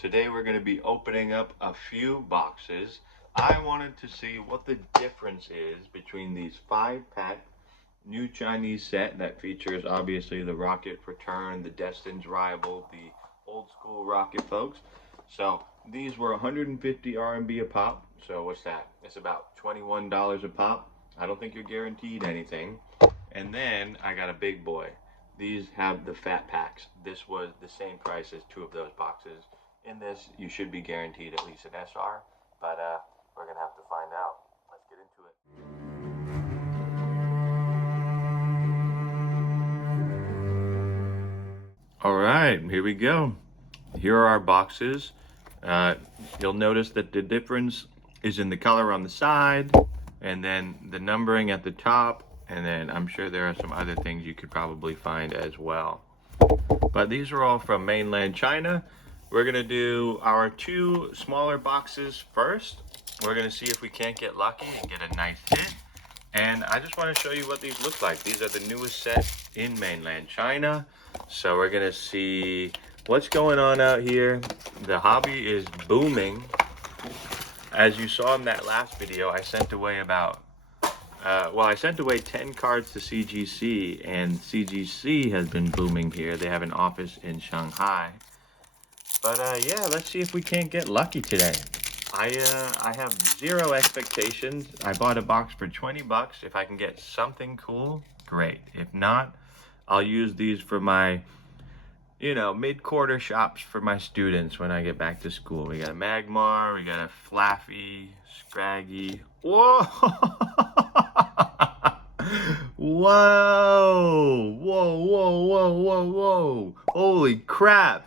Today we're going to be opening up a few boxes. I wanted to see what the difference is between these 5-pack new Chinese set that features obviously the Rocket Return, the Destined Rival, the old school Rocket folks. So these were 150 RMB a pop. So what's that? It's about $21 a pop. I don't think you're guaranteed anything. And then I got a big boy. These have the fat packs. This was the same price as 2 of those boxes. In this, you should be guaranteed at least an SR, but we're going to have to find out. Let's get into it. All right, here we go. Here are our boxes. You'll notice that the difference is in the color on the side, and then the numbering at the top, and then I'm sure there are some other things you could probably find as well. But these are all from mainland China. We're gonna do our 2 smaller boxes first. We're gonna see if we can't get lucky and get a nice hit. And I just wanna show you what these look like. These are the newest set in mainland China. So we're gonna see what's going on out here. The hobby is booming. As you saw in that last video, I sent away about, I sent away 10 cards to CGC, and CGC has been booming here. They have an office in Shanghai. But yeah, let's see if we can't get lucky today. I have 0 expectations. I bought a box for 20 bucks. If I can get something cool, great. If not, I'll use these for my, mid-quarter shops for my students when I get back to school. We got a Magmar, we got a Flaffy, Scraggy. Whoa! Whoa! Whoa, whoa, whoa, whoa, whoa! Holy crap!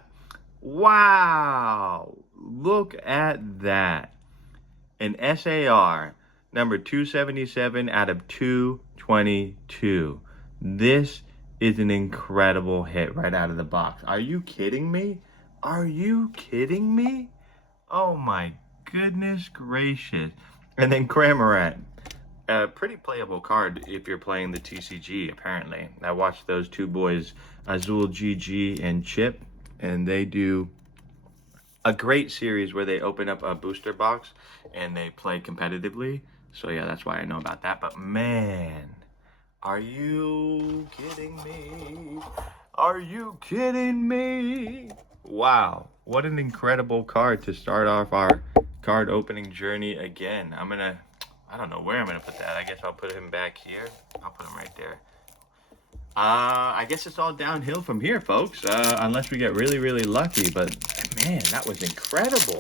Wow, look at that. An SAR, number 277 out of 222. This is an incredible hit right out of the box. Are you kidding me? Are you kidding me? Oh my goodness gracious. And then Cramorant. A pretty playable card if you're playing the TCG, apparently. I watched those 2 boys, Azul GG and Chip, and they do a great series where they open up a booster box and they play competitively. So yeah, that's why I know about that. But man, are you kidding me? Are you kidding me? Wow, what an incredible card to start off our card opening journey again. I don't know where I'm gonna put that. I guess I'll put him back here. I'll put him right there. I guess it's all downhill from here, folks, unless we get really, really lucky. But man, that was incredible.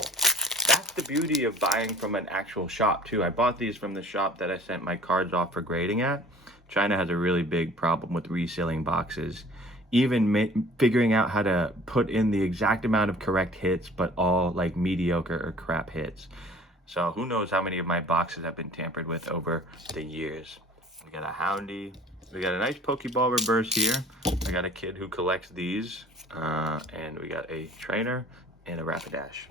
That's the beauty of buying from an actual shop too. I bought these from the shop that I sent my cards off for grading at. China has a really big problem with resealing boxes. Even figuring out how to put in the exact amount of correct hits, but all like mediocre or crap hits. So who knows how many of my boxes have been tampered with over the years. We got a Houndy. We got a nice Pokeball reverse here. I got a kid who collects these. And we got a trainer and a Rapidash.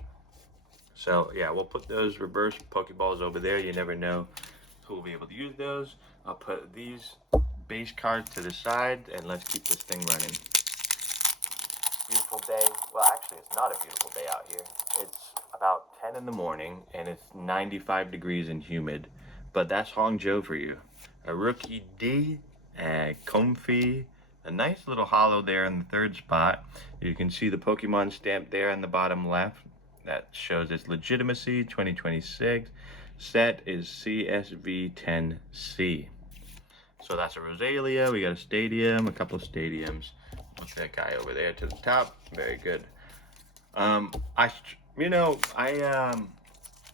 So yeah, we'll put those reverse Pokeballs over there. You never know who will be able to use those. I'll put these base cards to the side and let's keep this thing running. Beautiful day. Well, actually, it's not a beautiful day out here. It's about 10 in the morning and it's 95 degrees and humid. But that's Hangzhou for you. A Rookie D, a Comfy, a nice little holo there in the 3rd spot. You can see the Pokemon stamp there in the bottom left. That shows its legitimacy, 2026. Set is CSV10C. So that's a Rosalia. We got a Stadium, a couple of Stadiums. What's that guy over there to the top? Very good.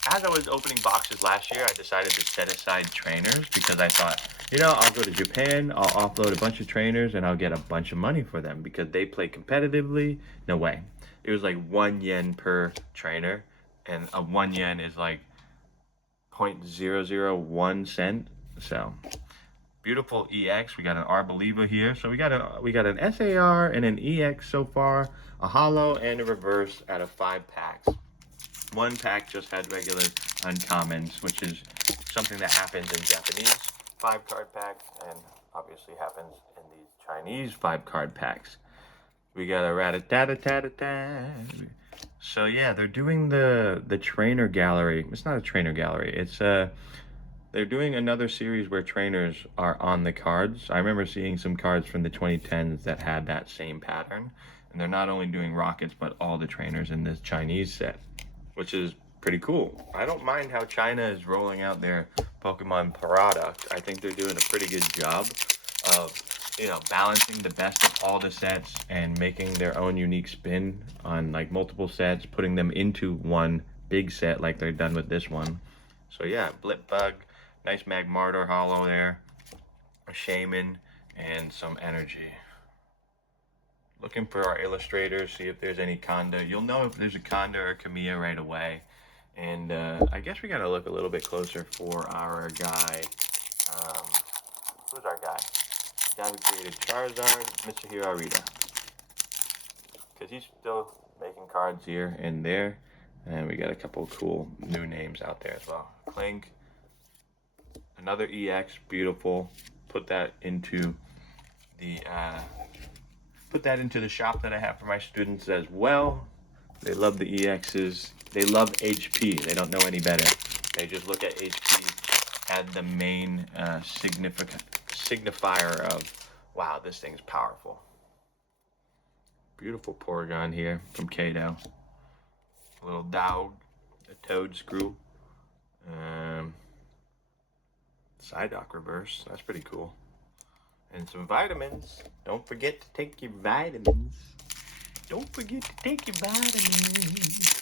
As I was opening boxes last year, I decided to set aside trainers because I thought, I'll go to Japan, I'll offload a bunch of trainers, and I'll get a bunch of money for them because they play competitively. No way. It was like 1 yen per trainer, and a 1 yen is like 0.001 cent. So beautiful EX. We got an Arboliva here. So we got an SAR and an EX so far, a holo and a reverse out of 5 packs. 1 pack just had regular uncommons, which is something that happens in Japanese 5-card packs and obviously happens in these Chinese 5-card packs. We got a Rattata-ta-ta-ta. So yeah, they're doing the trainer gallery. It's not a trainer gallery. It's they're doing another series where trainers are on the cards. I remember seeing some cards from the 2010s that had that same pattern. And they're not only doing rockets, but all the trainers in this Chinese set, which is pretty cool. I don't mind how China is rolling out their Pokemon product. I think they're doing a pretty good job of, balancing the best of all the sets and making their own unique spin on like multiple sets, putting them into one big set like they're done with this one. So yeah, Blipbug, nice Magmar Hollow there, a Shaman, and some energy. Looking for our illustrators, see if there's any Conda. You'll know if there's a Conda or a Kamiya right away. And I guess we gotta look a little bit closer for our guy. Who's our guy? The guy who created Charizard, Mr. Hirarita. Because he's still making cards here and there. And we got a couple of cool new names out there as well. Clink, another EX, beautiful. Put that into the shop that I have for my students as well. They love the EXs. They love HP. They don't know any better. They just look at HP as the main signifier of, wow, this thing's powerful. Beautiful Porygon here from Kato. A little dog, a toad screw. Psyduck reverse. That's pretty cool. And some vitamins. Don't forget to take your vitamins. Don't forget to take your vitamins.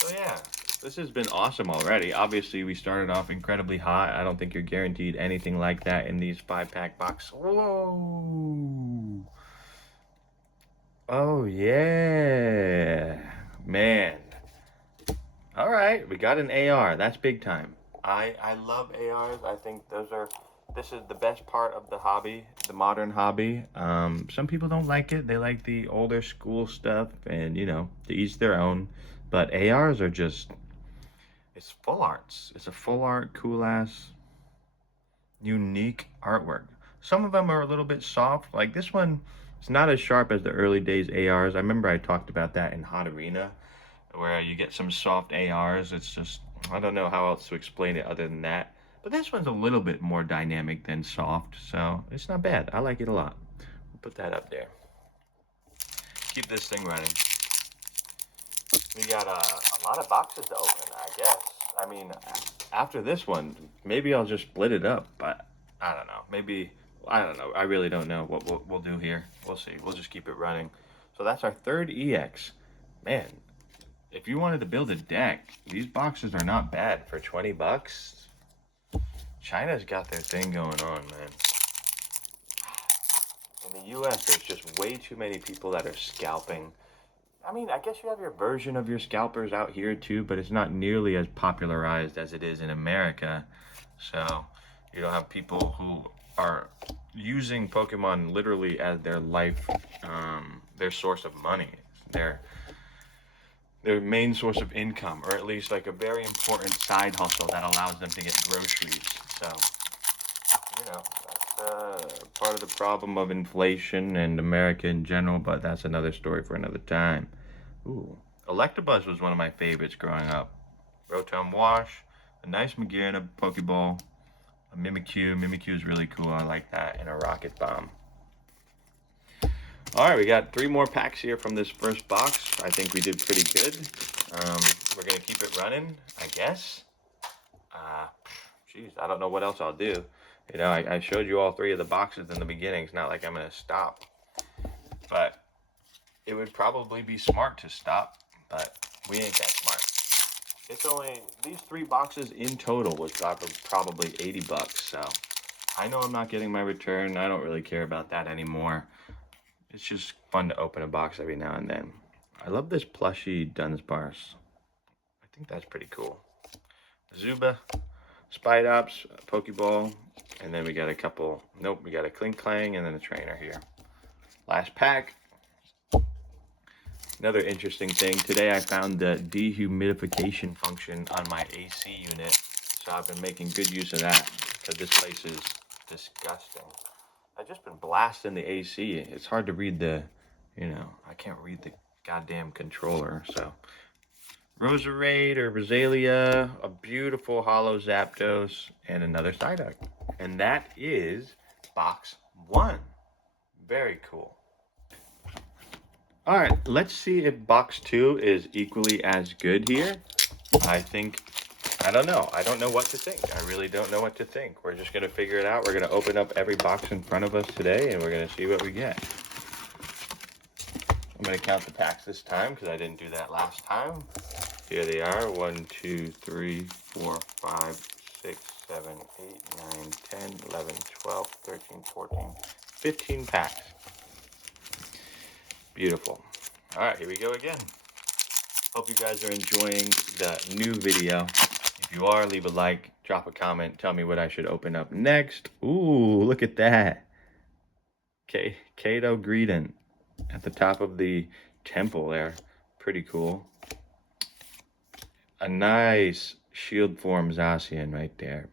So yeah, this has been awesome already. Obviously, we started off incredibly hot. I don't think you're guaranteed anything like that in these 5-pack boxes. Whoa! Oh yeah, man. All right, we got an AR. That's big time. I love ARs. I think this is the best part of the hobby, the modern hobby. Some people don't like it. They like the older school stuff, and to each their own. But ARs are just, it's full arts. It's a full art, cool ass, unique artwork. Some of them are a little bit soft. Like this one, it's not as sharp as the early days ARs. I remember I talked about that in Hot Arena, where you get some soft ARs. It's just, I don't know how else to explain it other than that. But this one's a little bit more dynamic than soft, so it's not bad. I like it a lot. We'll put that up there. Keep this thing running. We got a lot of boxes to open, I guess. I mean, after this one, maybe I'll just split it up, but I don't know. Maybe, I don't know. I really don't know what we'll do here. We'll see. We'll just keep it running. So that's our third EX. Man, if you wanted to build a deck, these boxes are not bad for 20 bucks. China's got their thing going on, man. In the US, there's just way too many people that are scalping. I mean, I guess you have your version of your scalpers out here too, but it's not nearly as popularized as it is in America. So you don't have people who are using Pokemon literally as their life, their source of money, their main source of income, or at least like a very important side hustle that allows them to get groceries. So, that's part of the problem of inflation and America in general, but that's another story for another time. Ooh, Electabuzz was one of my favorites growing up. Rotom Wash, a nice Magearna Pokeball, a Mimikyu. Mimikyu is really cool. I like that, and a Rocket Bomb. All right, we got 3 more packs here from this first box. I think we did pretty good. We're going to keep it running, I guess. Jeez, I don't know what else I'll do. I showed you all 3 of the boxes in the beginning. It's not like I'm going to stop. But it would probably be smart to stop, but we ain't that smart. It's only, these 3 boxes in total was probably 80 bucks. So I know I'm not getting my return. I don't really care about that anymore. It's just fun to open a box every now and then. I love this plushy Dunsparce. I think that's pretty cool. Zuba, Spidops, Pokeball, and then we got a couple, we got a Clink Clang and then a trainer here. Last pack. Another interesting thing, today I found the dehumidification function on my AC unit, so I've been making good use of that, because this place is disgusting. I've just been blasting the AC. It's hard to read I can't read the goddamn controller. So Roserade or Rosalia, a beautiful Holo Zapdos, and another Psyduck. And that is box 1. Very cool. All right, let's see if box 2 is equally as good here. I don't know. I don't know what to think. I really don't know what to think. We're just going to figure it out. We're going to open up every box in front of us today, and we're going to see what we get. I'm going to count the packs this time because I didn't do that last time. Here they are. 1, 2, 3, 4, 5, 6, 7, 8, 9, 10, 11, 12, 13, 14, 15 packs. Beautiful. All right, here we go again. Hope you guys are enjoying the new video. If you are, leave a like, drop a comment, tell me what I should open up next. Ooh, look at that. Kato Greedent at the top of the temple there. Pretty cool. A nice shield form Zacian right there.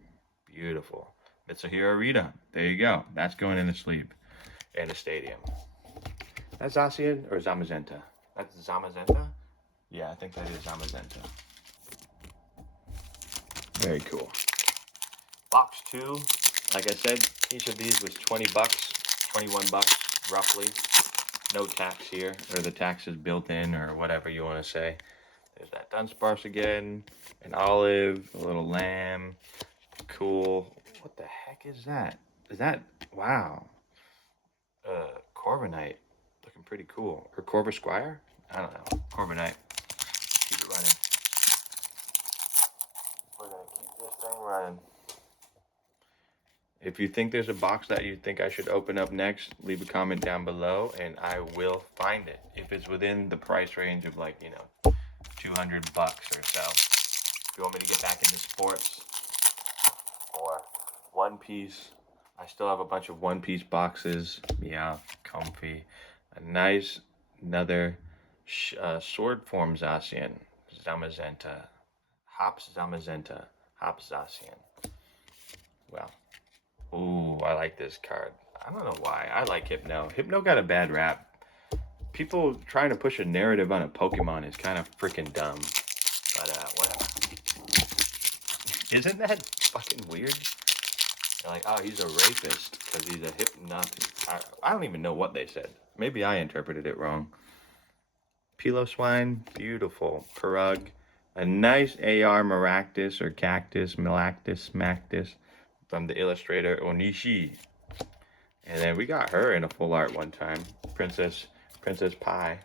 Beautiful. Mitsuhiro Rita. There you go. That's going in the sleeve in the stadium. That's Zacian or Zamazenta? That's Zamazenta? Yeah, I think that is Zamazenta. Very cool. Box 2, like I said, each of these was 20 bucks, 21 bucks roughly. No tax here, or the tax is built in, or whatever you want to say. There's that Dunsparce again, an olive, a little lamb. Cool. What the heck is that? Is that, wow. Corviknight. Looking pretty cool. Or Corvisquire? I don't know. Corviknight. Keep it running. We're going to keep this thing running. If you think there's a box that you think I should open up next, leave a comment down below and I will find it. If it's within the price range of, like, you know, 200 bucks or so. If you want me to get back into sports or One Piece, I still have a bunch of One Piece boxes. Yeah, comfy. A nice, another sword form Zacian, Zamazenta, Hops Zamazenta, Hops Zacian. Well, ooh, I like this card. I don't know why. I like Hypno. Hypno got a bad rap. People trying to push a narrative on a Pokemon is kind of freaking dumb. But, whatever. Isn't that fucking weird? They're like, oh, he's a rapist because he's a hypnotic. I don't even know what they said. Maybe I interpreted it wrong. Piloswine, beautiful. Parug, a nice AR Maractus or Cactus, Malactus, Mactus from the illustrator Onishi. And then we got her in a full art one time. Princess Pie.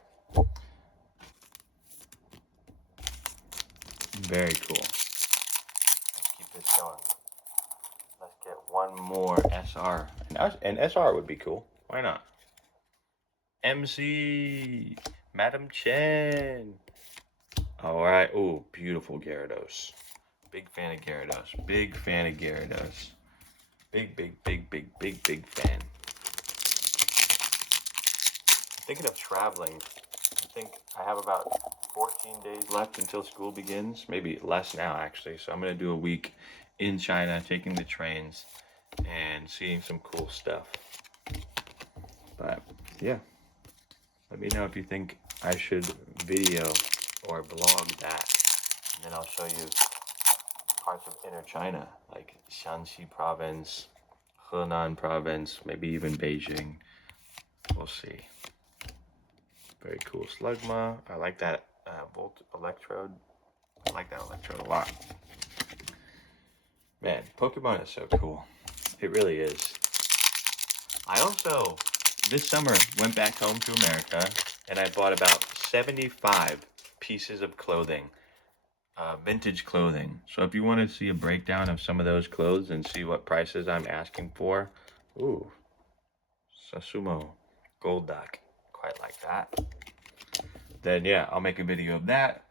Very cool. Let's keep this going. Let's get one more SR. An SR would be cool. Why not? MC Madam Chen. All right. Ooh, beautiful Gyarados. Big fan of Gyarados. Big fan of Gyarados. Big fan. Thinking of traveling. I think I have about 14 days left until school begins. Maybe less now, actually. So I'm going to do a week in China, taking the trains and seeing some cool stuff. But, yeah. Let me know if you think I should video or blog that. And then I'll show you parts of inner China, like Shanxi province, Henan province, maybe even Beijing. We'll see. Very cool Slugma. I like that Volt Electrode. I like that Electrode a lot. Man, Pokemon is so cool. It really is. I also, this summer, went back home to America, and I bought about 75 pieces of clothing. Vintage clothing. So if you want to see a breakdown of some of those clothes and see what prices I'm asking for, ooh, Sasumo, Golduck, quite like that. Then yeah, I'll make a video of that.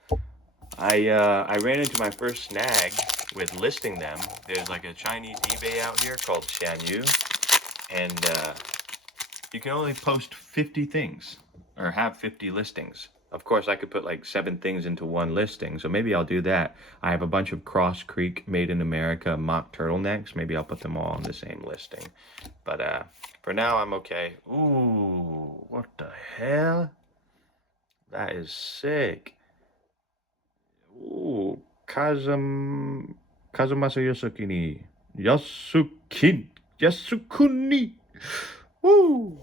I ran into my first snag with listing them. There's like a Chinese eBay out here called Xianyu, and you can only post 50 things or have 50 listings. Of course, I could put like 7 things into one listing, so maybe I'll do that. I have a bunch of Cross Creek Made in America mock turtlenecks. Maybe I'll put them all on the same listing. But for now, I'm okay. Ooh, what the hell? That is sick. Ooh, Kazumasa Yasukuni. Woo!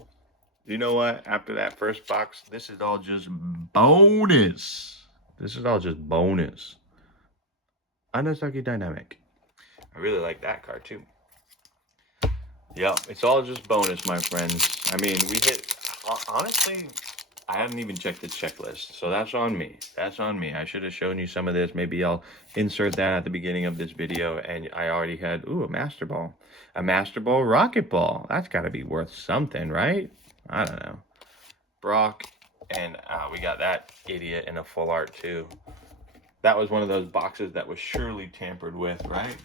You know what? After that first box, this is all just bonus. This is all just bonus. Anasaki Dynamic. I really like that card too. Yep, it's all just bonus, my friends. I mean, we hit, honestly, I hadn't even checked the checklist, so that's on me. That's on me. I should have shown you some of this. Maybe I'll insert that at the beginning of this video, and I already had, ooh, a Master Ball. A Master Ball Rocket Ball. That's got to be worth something, right? I don't know. Brock, and we got that idiot in a full art, too. That was one of those boxes that was surely tampered with, right?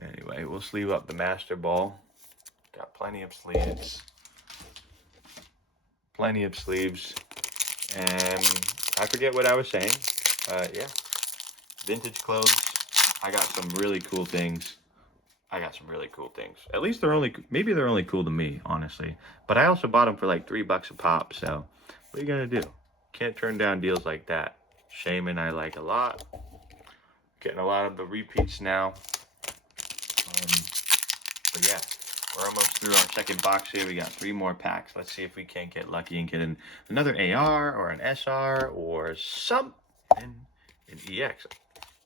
Anyway, we'll sleeve up the Master Ball. Got plenty of sleeves. Plenty of sleeves. And I forget what I was saying. Yeah. Vintage clothes. I got some really cool things. At least maybe they're only cool to me, honestly. But I also bought them for like $3 a pop. So what are you going to do? Can't turn down deals like that. Shaman I like a lot. Getting a lot of the repeats now. But yeah, we're almost through our second box here. We got 3 more packs. Let's see if we can't get lucky and get another AR or an SR or something in EX.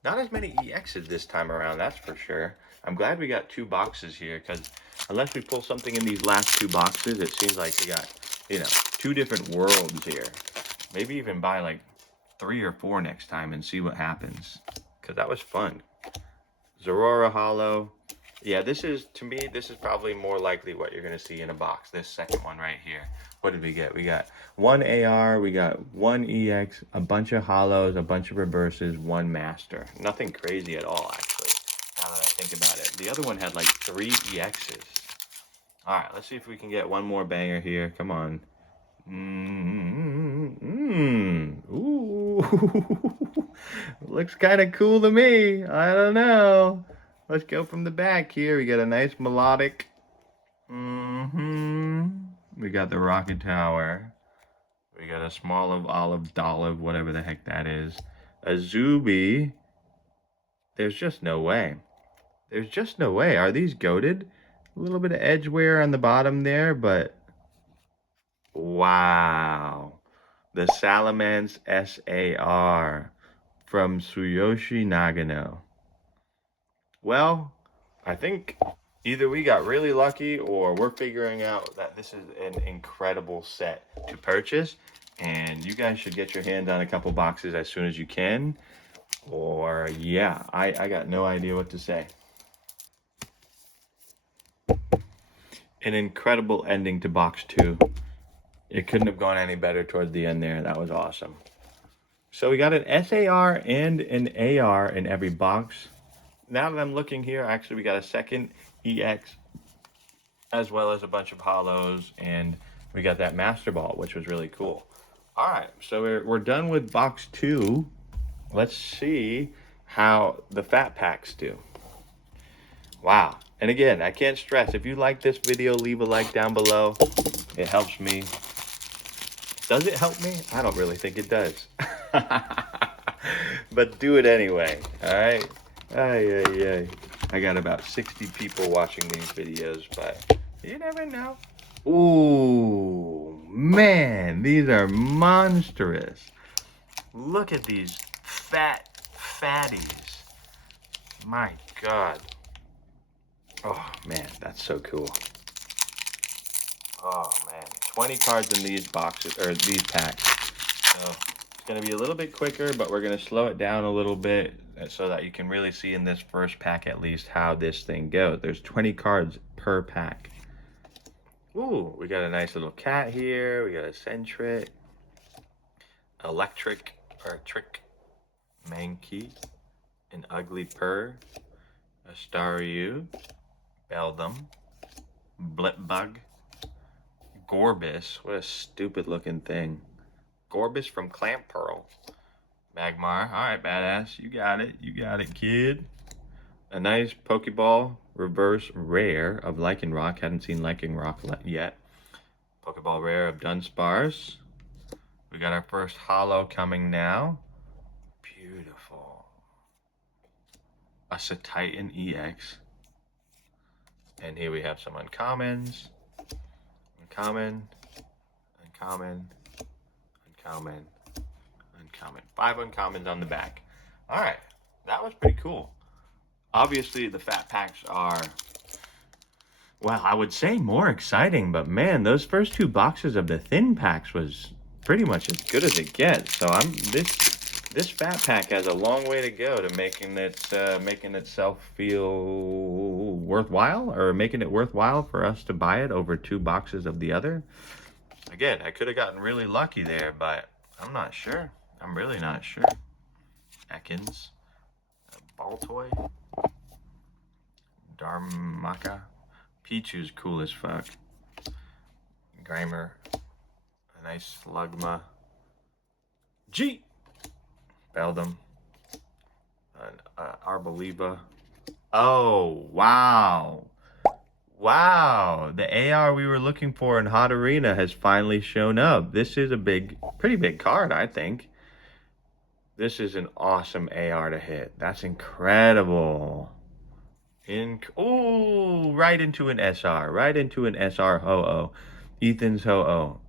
Not as many EXs this time around, that's for sure. I'm glad we got 2 boxes here, because unless we pull something in these last 2 boxes, it seems like we got, 2 different worlds here. Maybe even buy like 3 or 4 next time and see what happens, because that was fun. Zorora Hollow. Yeah, to me, this is probably more likely what you're going to see in a box. This second one right here. What did we get? We got 1 AR, we got 1 EX, a bunch of hollows, a bunch of reverses, 1 master. Nothing crazy at all, actually, now that I think about it. The other one had like 3 EXs. All right, let's see if we can get one more banger here. Come on. Ooh. Looks kind of cool to me. I don't know. Let's go from the back here. We got a nice melodic. We got the Rocket Tower. We got a small of olive, whatever the heck that is. A Zuby. There's just no way. There's just no way. Are these goated? A little bit of edge wear on the bottom there, but wow. The Salamence SAR from Tsuyoshi Nagano. Well, I think either we got really lucky or we're figuring out that this is an incredible set to purchase, and you guys should get your hand on a couple boxes as soon as you can. Or yeah, I got no idea what to say. An incredible ending to box 2. It couldn't have gone any better towards the end there. That was awesome. So we got an SAR and an AR in every box. Now that I'm looking here, actually we got a second EX as well as a bunch of hollows, and we got that Master Ball, which was really cool. All right, so we're done with box 2. Let's see how the fat packs do. Wow. And again, I can't stress, if you like this video, leave a like down below. It helps me. Does it help me? I don't really think it does. But do it anyway, all right? I got about 60 people watching these videos, but you never know. Ooh, man, these are monstrous. Look at these fatties. My God. Oh, man, that's so cool. Oh, man. 20 cards in these boxes, or these packs. So it's going to be a little bit quicker, but we're going to slow it down a little bit so that you can really see in this first pack at least how this thing goes. There's 20 cards per pack. Ooh, we got a nice little cat here. We got a Centric, Electric, or Trick, Mankey, an Ugly Purr, a Staryu, Beldum, Blipbug, Gorbis. What a stupid looking thing. Gorbis from Clamp Pearl. Magmar. Alright, badass. You got it, kid. A nice Pokeball reverse rare of Lycanroc. Hadn't seen Lycanroc yet. Pokeball rare of Dunsparce. We got our first holo coming now. Beautiful. A Titan EX. And here we have some uncommons. Uncommon. Uncommon. Uncommon. Uncommon. 5 uncommons on the back. Alright. That was pretty cool. Obviously, the fat packs are, well, I would say more exciting, but man, those first 2 boxes of the thin packs was pretty much as good as it gets. So this fat pack has a long way to go to making itself feel worthwhile, or making it worthwhile for us to buy it over 2 boxes of the other. Again, I could have gotten really lucky there, but I'm not sure. I'm really not sure. Ekans, Baltoy, Darmaka, Pichu's cool as fuck. Grimer, a nice Slugma, G, Beldum, Arboliva. Oh, wow. Wow, the AR we were looking for in Hot Arena has finally shown up. This is a pretty big card, I think. This is an awesome AR to hit. That's incredible. Oh, right into an SR. Right into an SR Ho-Oh. Ethan's Ho-Oh.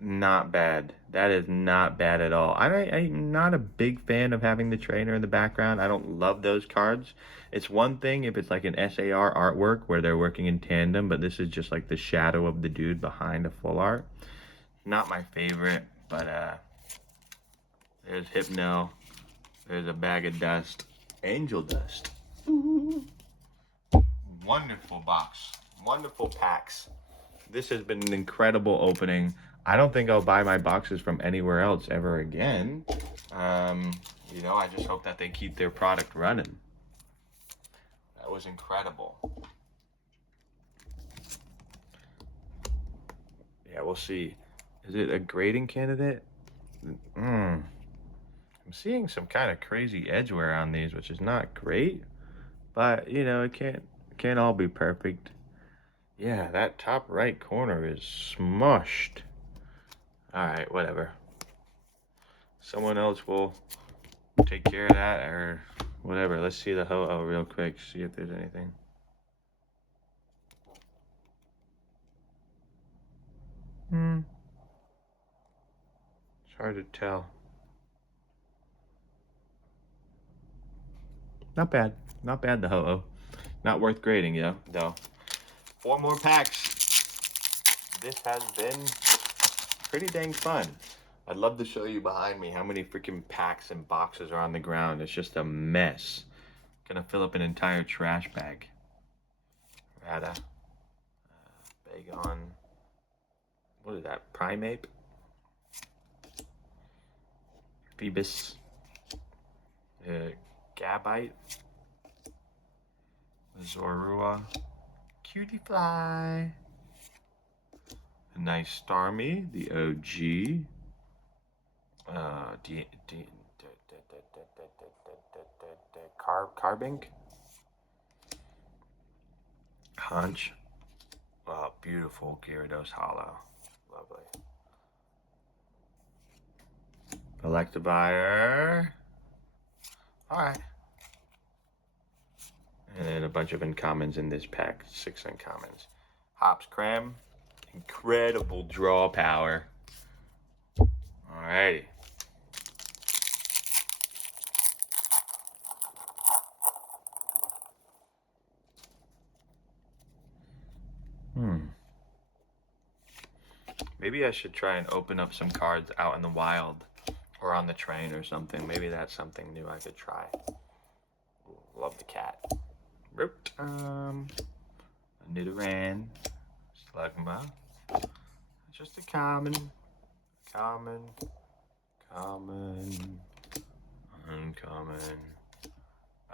Not bad. That is not bad at all. I'm not a big fan of having the trainer in the background. I don't love those cards. It's one thing if it's like an SAR artwork where they're working in tandem, but this is just like the shadow of the dude behind a full art. Not my favorite, but there's Hypno. There's a bag of dust. Angel dust. Ooh. Wonderful box. Wonderful packs. This has been an incredible opening. I don't think I'll buy my boxes from anywhere else ever again. You know, I just hope that they keep their product running. That was incredible. Yeah, we'll see. Is it a grading candidate? I'm seeing some kind of crazy edge wear on these, which is not great. But, you know, it can't all be perfect. Yeah, that top right corner is smushed. Alright, whatever. Someone else will take care of that or whatever. Let's see the Ho-Oh real quick, see if there's anything. It's hard to tell. Not bad. Not bad, the Ho-Oh. Not worth grading, though. 4 more packs. This has been pretty dang fun. I'd love to show you behind me how many freaking packs and boxes are on the ground. It's just a mess. Gonna fill up an entire trash bag. Rada. Bagon. What is that? Primeape? Phoebus. Gabite. Zorua. Cutie Fly. A nice Starmie, the OG. Carbink. Hunch. Oh, beautiful Gyarados Hollow. Lovely. Electivire. Alright. And then a bunch of uncommons in this pack. 6 uncommons. Hops Cram. Incredible draw power. Alrighty. Maybe I should try and open up some cards out in the wild or on the train or something. Maybe that's something new I could try. Ooh, love the cat. Nidoran, Slugma, just a common, uncommon,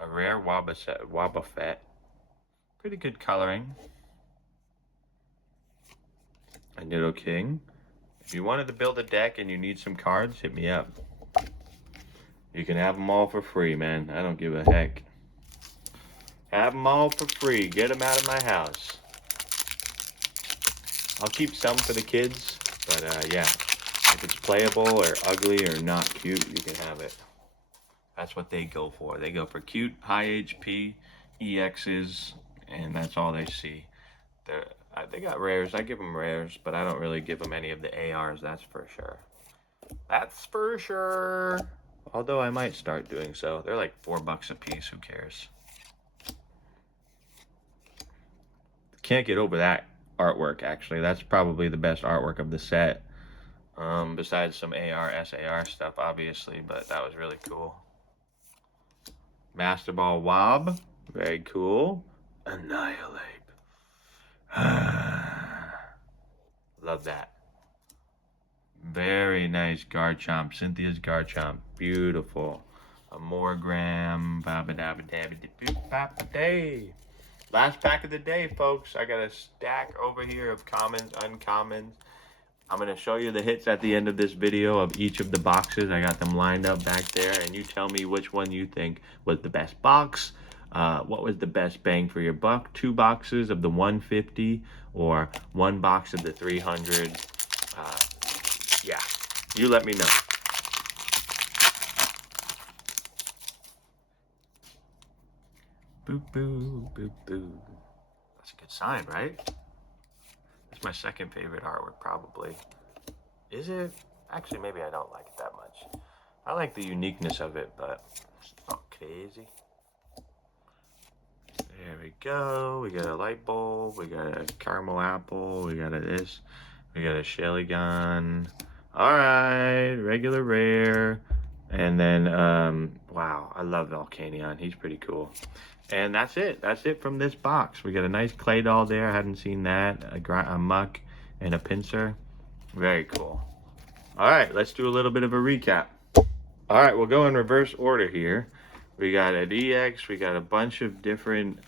a rare Wobbuffet, pretty good coloring, a Nidoking. If you wanted to build a deck and you need some cards, hit me up. You can have them all for free, man. I don't give a heck. Have them all for free. Get them out of my house. I'll keep some for the kids, but yeah, If it's playable or ugly or not cute, you can have it. That's what they go for. They go for cute, high HP, EXs, and that's all they see. They got rares. I give them rares, but I don't really give them any of the ARs, that's for sure. That's for sure. Although I might start doing so. They're like $4 a piece. Who cares? Can't get over that artwork, actually. That's probably the best artwork of the set. Besides some AR, SAR stuff, obviously, but that was really cool. Master Ball Wob. Very cool. Annihilate. Love that. Very nice Garchomp. Cynthia's Garchomp. Beautiful. A Morgram. Last pack of the day, folks. I got a stack over here of commons, uncommons. I'm going to show you the hits at the end of this video of each of the boxes. I got them lined up back there, and you tell me which one you think was the best box. What was the best bang for your buck? 2 boxes of the 150 or 1 box of the 300? Yeah, you let me know. Boop, boop, boop, boop. That's a good sign, right? It's my second favorite artwork, probably. Is it? Actually, maybe I don't like it that much. I like the uniqueness of it, but it's not crazy. There we go. We got a light bulb. We got a caramel apple. We got a this. We got a Shelly gun. Alright, regular rare. And then, wow, I love Volcanion. He's pretty cool. And that's it. That's it from this box. We got a nice clay doll there. I hadn't seen that. A muck and a pincer. Very cool. Alright, let's do a little bit of a recap. Alright, we'll go in reverse order here. We got an EX. We got a bunch of different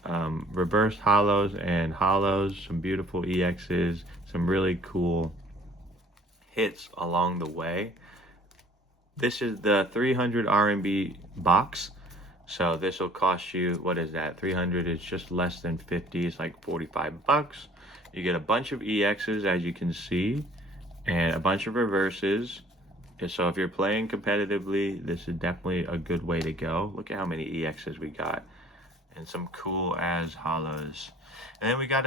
reverse holos and holos. Some beautiful EXs. Some really cool hits along the way. This is the 300 RMB box. So this will cost you, what is that? 300 is just less than 50. It's like 45 bucks. You get a bunch of EXs, as you can see, and a bunch of reverses. So if you're playing competitively, this is definitely a good way to go. Look at how many EXs we got. And some cool as holos. And then we got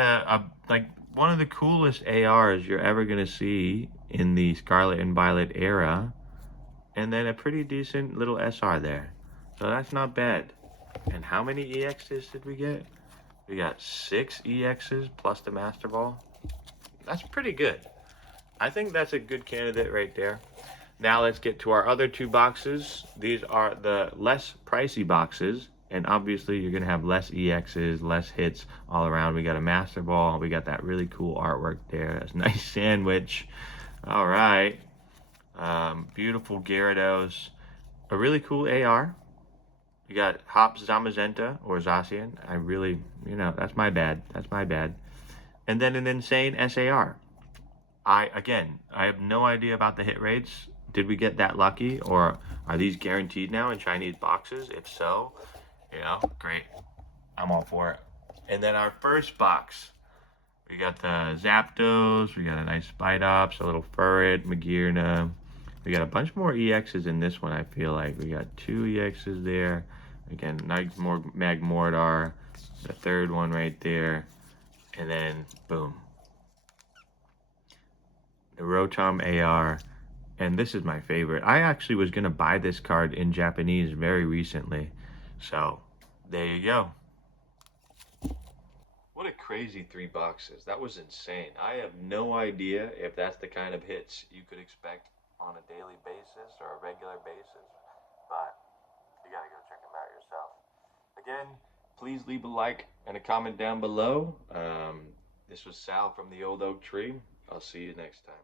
like one of the coolest ARs you're ever gonna see in the Scarlet and Violet era. And then a pretty decent little SR there. So that's not bad. And how many EXs did we get? We got 6 EXs plus the Master Ball. That's pretty good. I think that's a good candidate right there. Now let's get to our other 2 boxes. These are the less pricey boxes. And obviously you're going to have less EXs, less hits all around. We got a Master Ball. We got that really cool artwork there. That's a nice sandwich. All right. Beautiful Gyarados. A really cool AR. You got Hops Zamazenta or Zacian. I really, that's my bad. That's my bad. And then an insane SAR. I have no idea about the hit rates. Did we get that lucky, or are these guaranteed now in Chinese boxes? If so, great. I'm all for it. And then our first box, we got the Zapdos. We got a nice Spidops, a little Furret, Magearna. We got a bunch more EXs in this one, I feel like. We got 2 EXs there. Again, Magmortar, the third one right there. And then, boom. The Rotom AR. And this is my favorite. I actually was going to buy this card in Japanese very recently. So, there you go. What a crazy 3 boxes. That was insane. I have no idea if that's the kind of hits you could expect on a daily basis or a regular basis. But you gotta go check them out yourself. Again, please leave a like and a comment down below. This was Sal from the Old Oak Tree. I'll see you next time.